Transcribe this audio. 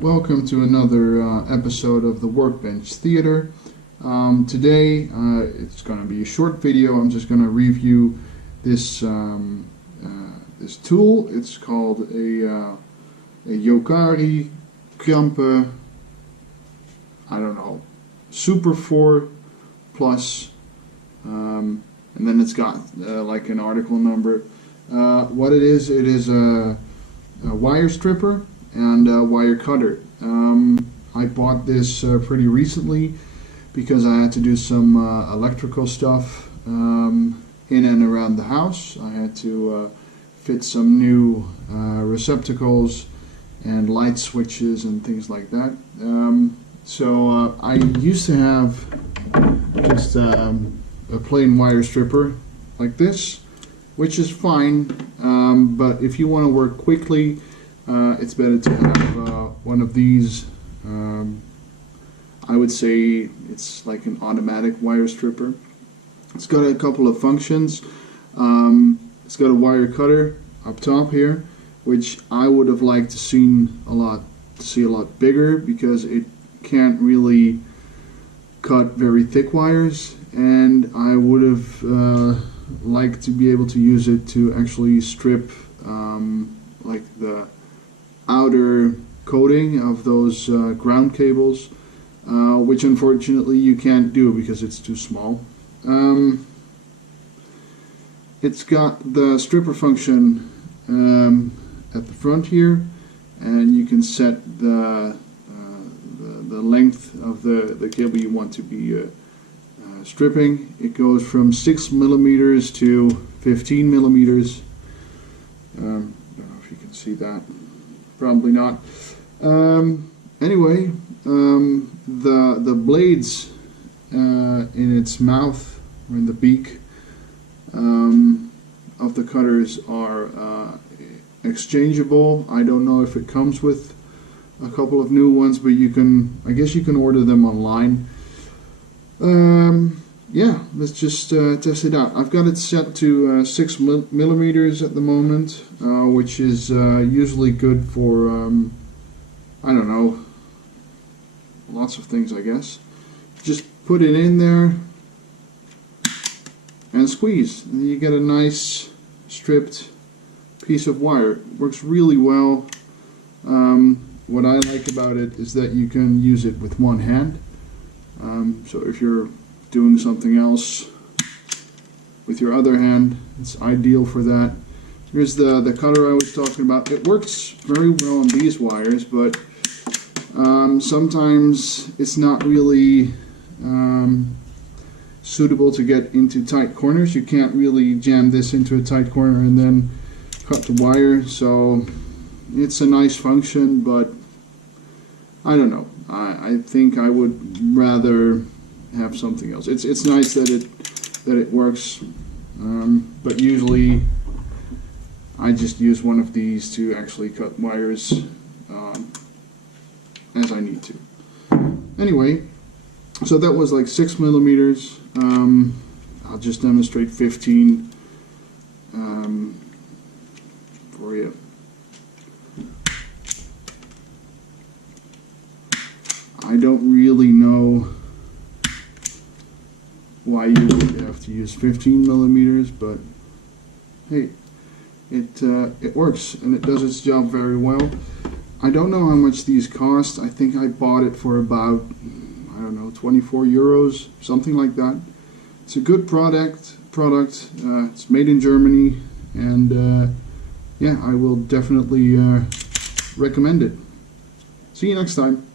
welcome to another episode of the Workbench Theater. Today it's going to be a short video. I'm just going to review this this tool. It's called a Jokari Krampe, I don't know, Super 4 Plus, and then it's got like an article number. What it is a wire stripper and a wire cutter. I bought this pretty recently because I had to do some electrical stuff in and around the house. I had to fit some new receptacles and light switches and things like that. So I used to have just a plain wire stripper like this, which is fine, but if you want to work quickly, it's better to have one of these. I would say it's like an automatic wire stripper. It's got a couple of functions. It's got a wire cutter up top here, which I would have liked to see a lot bigger, because it can't really cut very thick wires, and I would have liked to be able to use it to actually strip like the outer coating of those ground cables, which unfortunately you can't do because it's too small. It's got the stripper function at the front here, and you can set the length of the cable you want to be stripping. It goes from 6 millimeters to 15 millimeters. I don't know if you can see that. Probably not. Anyway, the blades in its mouth, or in the beak, of the cutters are exchangeable. I don't know if it comes with a couple of new ones, but I guess you can order them online. Yeah, let's just test it out. I've got it set to 6 millimeters at the moment, which is usually good for, I don't know, lots of things, I guess. Just put it in there and squeeze, and you get a nice stripped piece of wire. It works really well. What I like about it is that you can use it with one hand. So if you're doing something else with your other hand, it's ideal for that. Here's the cutter I was talking about. It works very well on these wires, but sometimes it's not really suitable to get into tight corners. You can't really jam this into a tight corner and then cut the wire. So it's a nice function, but I don't know. I think I would rather have something else. It's nice that it works, but usually I just use one of these to actually cut wires as I need to. Anyway, so that was like 6 millimeters. I'll just demonstrate 15 for you. I don't really know why you would have to use 15 millimeters, but hey, it works, and it does its job very well. I don't know how much these cost. I think I bought it for about, I don't know, 24 euros, something like that. It's a good product. It's made in Germany, and yeah, I will definitely recommend it. See you next time.